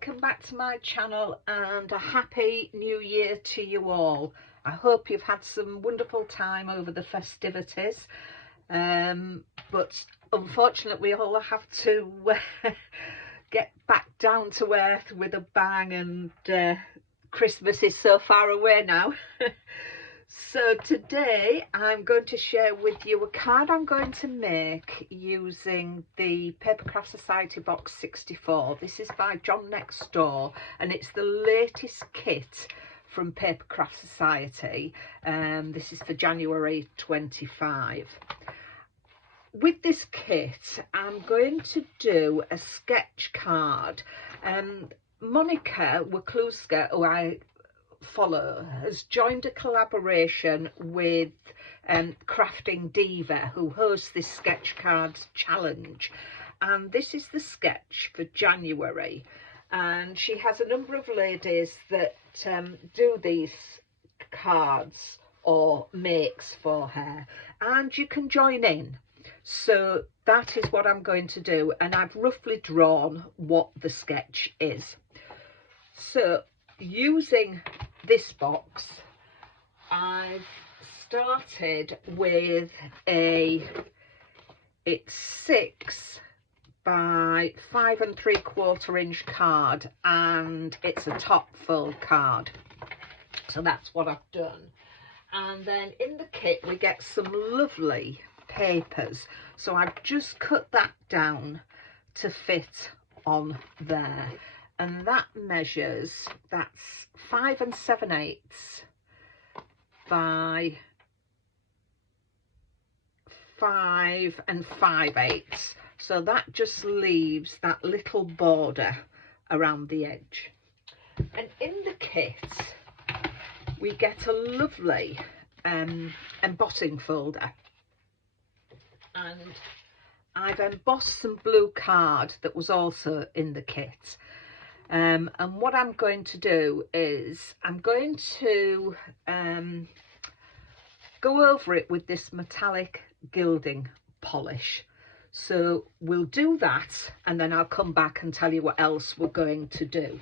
welcome back to my channel and a happy new year to you all. I hope you've had some wonderful time over the festivities, but unfortunately we all have to get back down to earth with a bang, and Christmas is so far away now. So today I'm going to share with you a card I'm going to make using the Papercraft Society Box 64. This is by John Next Door and it's the latest kit from Papercraft Society. This is for January 25. With this kit I'm going to do a sketch card. Monica Wakluska, who I follow, has joined a collaboration with Crafting Diva, who hosts this sketch cards challenge, and this is the sketch for January, and she has a number of ladies that do these cards or makes for her, and you can join in. So that is what I'm going to do, and I've roughly drawn what the sketch is. So using this box, I've started with it's 6 by 5 3/4 inch card, and it's a top fold card. So that's what I've done. And then in the kit we get some lovely papers, so I've just cut that down to fit on there. And that measures, that's 5 7/8 by 5 5/8. So that just leaves that little border around the edge. And in the kit, we get a lovely embossing folder. And I've embossed some blue card that was also in the kit. And what I'm going to do is I'm going to go over it with this metallic gilding polish. So we'll do that and then I'll come back and tell you what else we're going to do.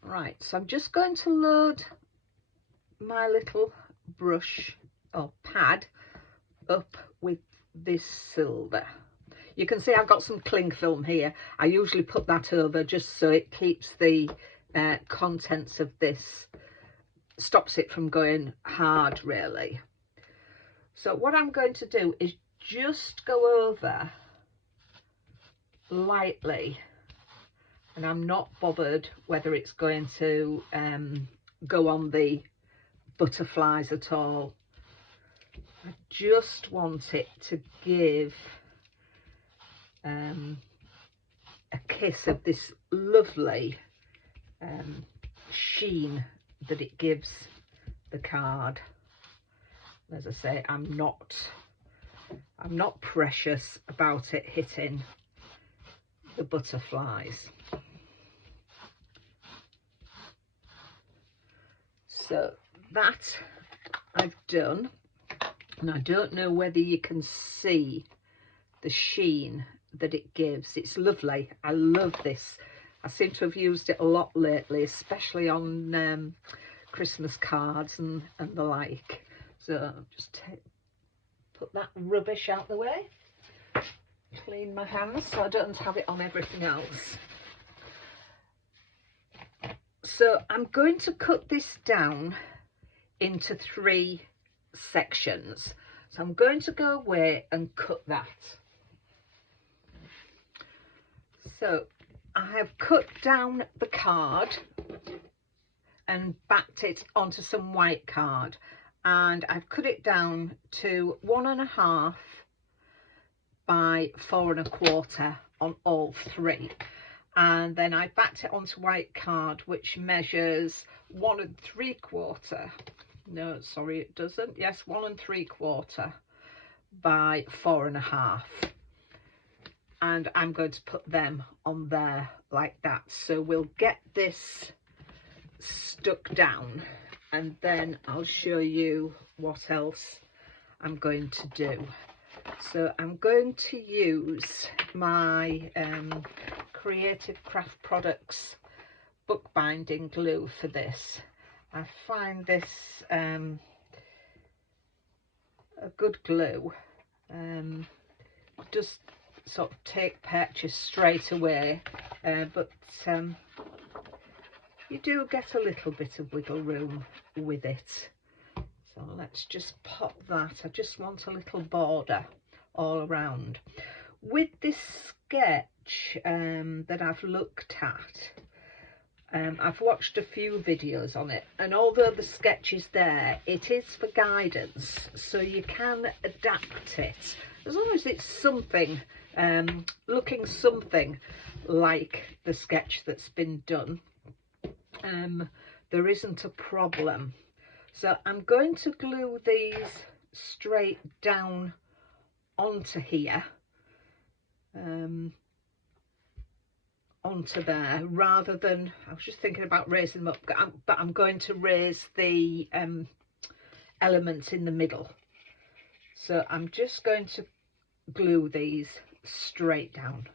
Right, so I'm just going to load my little brush or pad up with this silver. You can see I've got some cling film here. I usually put that over just so it keeps the contents of this, stops it from going hard really. So what I'm going to do is just go over lightly, and I'm not bothered whether it's going to go on the butterflies at all. I just want it to give a kiss of this lovely sheen that it gives the card. As I say, I'm not precious about it hitting the butterflies. So that I've done, and I don't know whether you can see the sheen that it gives. It's lovely. I love this. I seem to have used it a lot lately, especially on Christmas cards and the like. So just put that rubbish out the way, clean my hands so I don't have it on everything else. So I'm going to cut this down into 3 sections. So I'm going to go away and cut that. So I have cut down the card and backed it onto some white card, and I've cut it down to 1.5 by 4 1/4 on all 3, and then I backed it onto white card, which measures 1 3/4. No, sorry, it doesn't. Yes, 1 3/4 by 4 1/2. And I'm going to put them on there like that. So we'll get this stuck down and then I'll show you what else I'm going to do. So I'm going to use my Creative Craft Products bookbinding glue for this. I find this a good glue. Just sort of take purchase straight away, but you do get a little bit of wiggle room with it. So let's just pop that. I just want a little border all around. With this sketch that I've looked at, I've watched a few videos on it, and although the sketch is there, it is for guidance, so you can adapt it as long as it's something looking something like the sketch that's been done. There isn't a problem. So I'm going to glue these straight down onto here, onto there, rather than, I was just thinking about raising them up, but I'm going to raise the elements in the middle. So I'm just going to glue these straight down.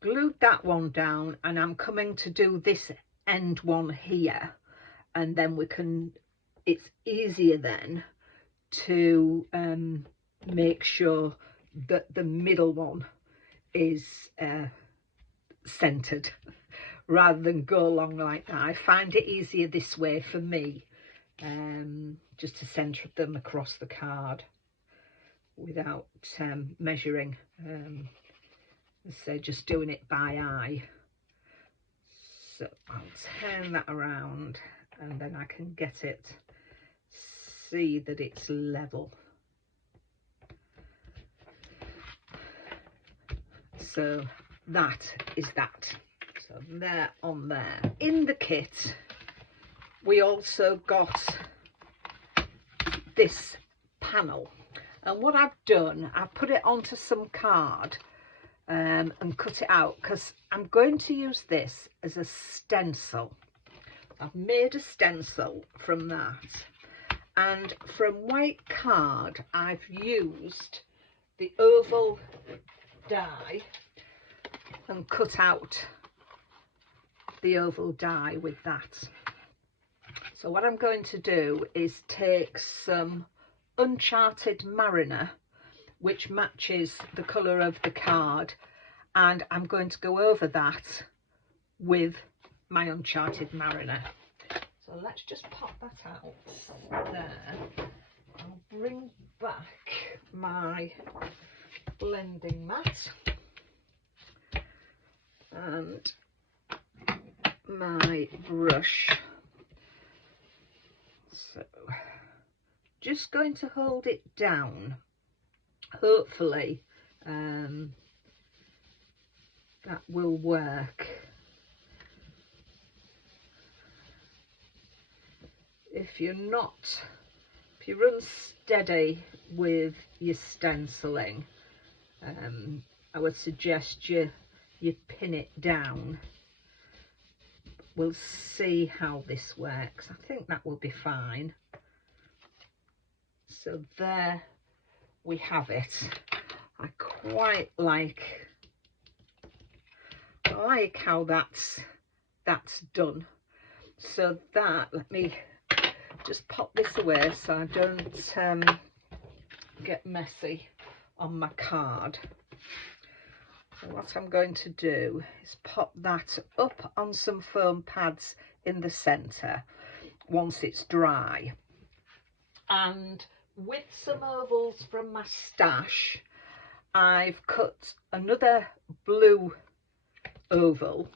Glued that one down, and I'm coming to do this end one here, and then we can, it's easier then to make sure that the middle one is centered rather than go along like that. I find it easier this way for me, just to center them across the card without measuring, so just doing it by eye. So I'll turn that around, and then I can get it, see that it's level. So that is that. So there on there. In the kit, we also got this panel, and what I've done, I've put it onto some card and cut it out, because I'm going to use this as a stencil. I've made a stencil from that, and from white card I've used the oval die and cut out the oval die with that. So what I'm going to do is take some Uncharted Marina, which matches the colour of the card, and I'm going to go over that with my Uncharted Marina. So let's just pop that out there. I'll bring back my blending mat and my brush. So just going to hold it down. Hopefully that will work. If you're unsteady with your stenciling, I would suggest you pin it down. We'll see how this works. I think that will be fine. So there we have it. I quite like how that's done. So that, let me just pop this away so I don't get messy on my card. So what I'm going to do is pop that up on some foam pads in the centre once it's dry, and with some ovals from my stash, I've cut another blue oval,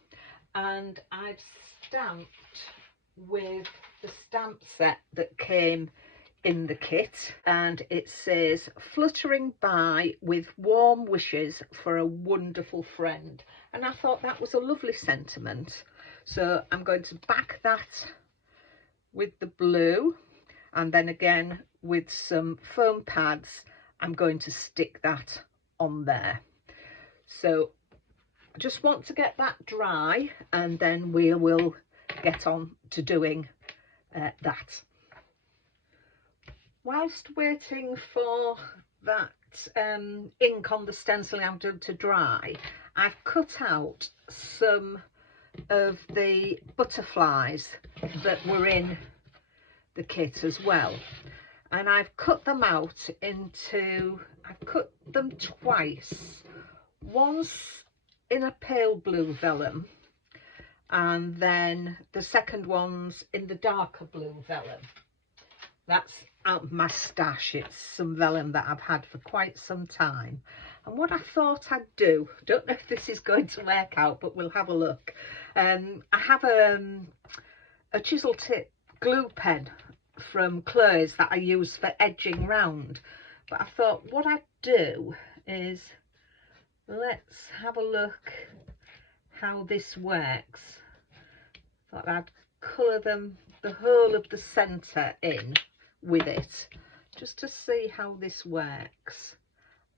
and I've stamped with the stamp set that came in the kit, and it says "Fluttering by with warm wishes for a wonderful friend," and I thought that was a lovely sentiment. So I'm going to back that with the blue, and then again with some foam pads I'm going to stick that on there. So I just want to get that dry, and then we will get on to doing that. whilst waiting for that ink on the stenciling I've done to dry, I've cut out some of the butterflies that were in the kit as well, and I've cut them out into, I've cut them twice, once in a pale blue vellum and then the second one's in the darker blue vellum. That's out of my stash. It's some vellum that I've had for quite some time. And what I thought I'd do, don't know if this is going to work out, but we'll have a look. I have a chisel tip glue pen from Claire's that I use for edging round. But I thought what I'd do is, let's have a look how this works. Thought I'd colour them, the whole of the centre in with it, just to see how this works.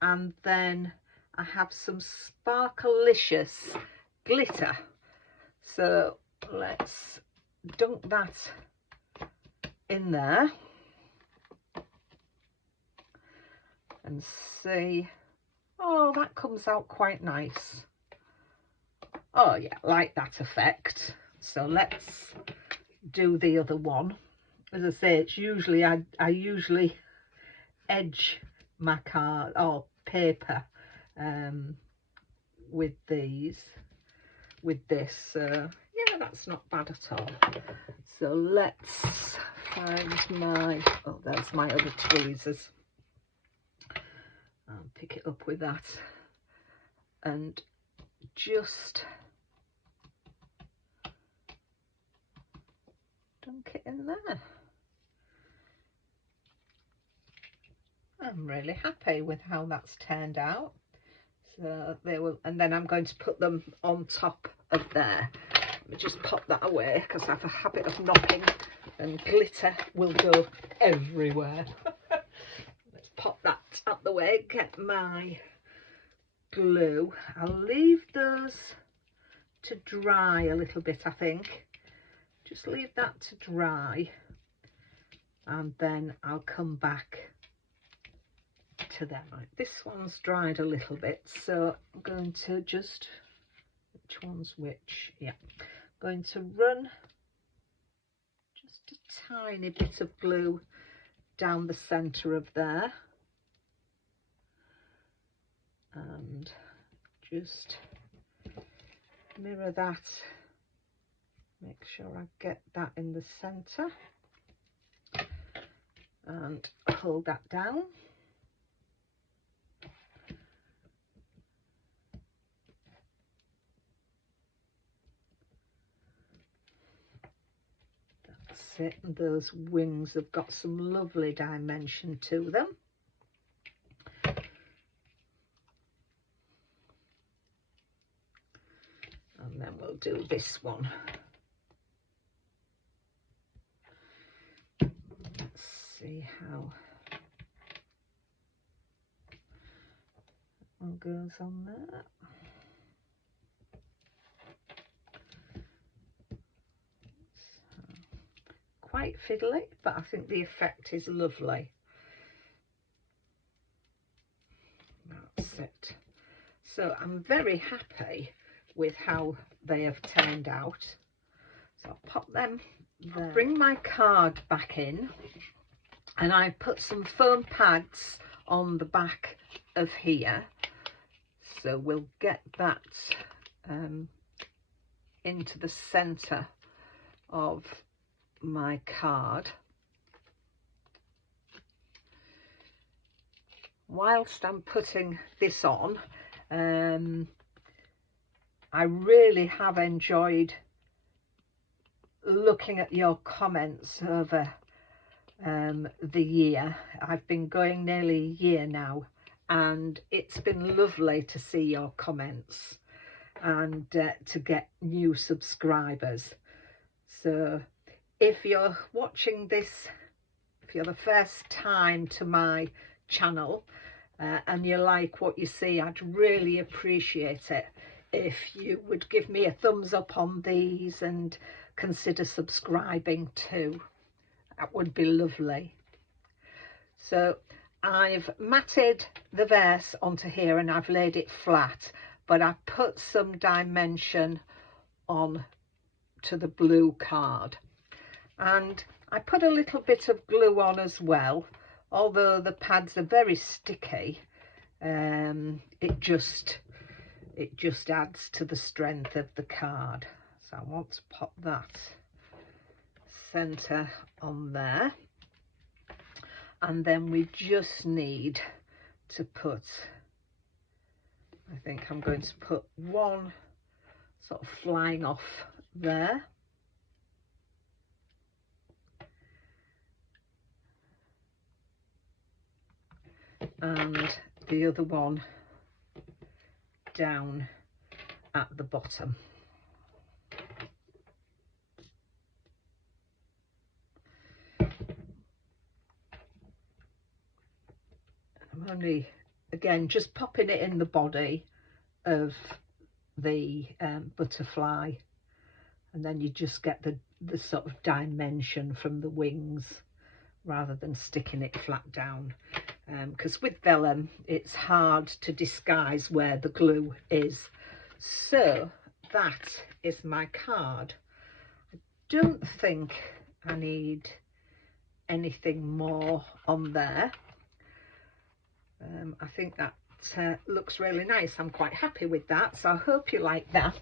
And then I have some sparkalicious glitter, so let's dunk that in there and see. Oh, that comes out quite nice. Oh yeah, like that effect. So let's do the other one. As I say, it's usually I usually edge my card or paper with this, so yeah, that's not bad at all. So let's find my, oh, there's my other tweezers. I'll pick it up with that and just dunk it in there. I'm really happy with how that's turned out. So they will, and then I'm going to put them on top of there. Let me just pop that away because I have a habit of knocking and glitter will go everywhere. Let's pop that out the way, get my glue. I'll leave those to dry a little bit, I think. Just leave that to dry and then I'll come back to them. Right, this one's dried a little bit, so I'm going to just, which one's which? Yeah, I'm going to run just a tiny bit of glue down the centre of there and just mirror that, make sure I get that in the centre and hold that down. That's it, and those wings have got some lovely dimension to them. And then we'll do this one. Let's see how that one goes on there. So, quite fiddly, but I think the effect is lovely. That's it. So I'm very happy with how they have turned out. So I'll pop them there. I'll bring my card back in and I put some foam pads on the back of here, so we'll get that into the centre of my card. Whilst I'm putting this on, I really have enjoyed looking at your comments over the year. I've been going nearly a year now and it's been lovely to see your comments and to get new subscribers. So if you're watching this, if you're the first time to my channel and you like what you see, I'd really appreciate it if you would give me a thumbs up on these and consider subscribing too. That would be lovely. So I've matted the verse onto here and I've laid it flat, but I put some dimension on to the blue card, and I put a little bit of glue on as well. Although the pads are very sticky, it just adds to the strength of the card. So I want to pop that centre on there, and then we just need to put, I think I'm going to put one sort of flying off there, and the other one down at the bottom. I'm only, again, just popping it in the body of the butterfly, and then you just get the sort of dimension from the wings rather than sticking it flat down, because with vellum it's hard to disguise where the glue is. So that is my card. I don't think I need anything more on there. I think that looks really nice. I'm quite happy with that, so I hope you like that.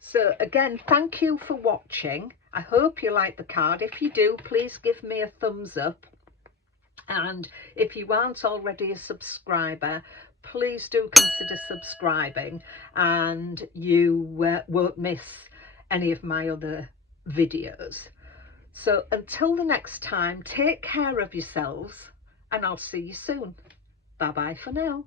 So again, thank you for watching. I hope you like the card. If you do, please give me a thumbs up, and if you aren't already a subscriber, please do consider subscribing, and you won't miss any of my other videos. So until the next time, take care of yourselves, and I'll see you soon. Bye bye for now.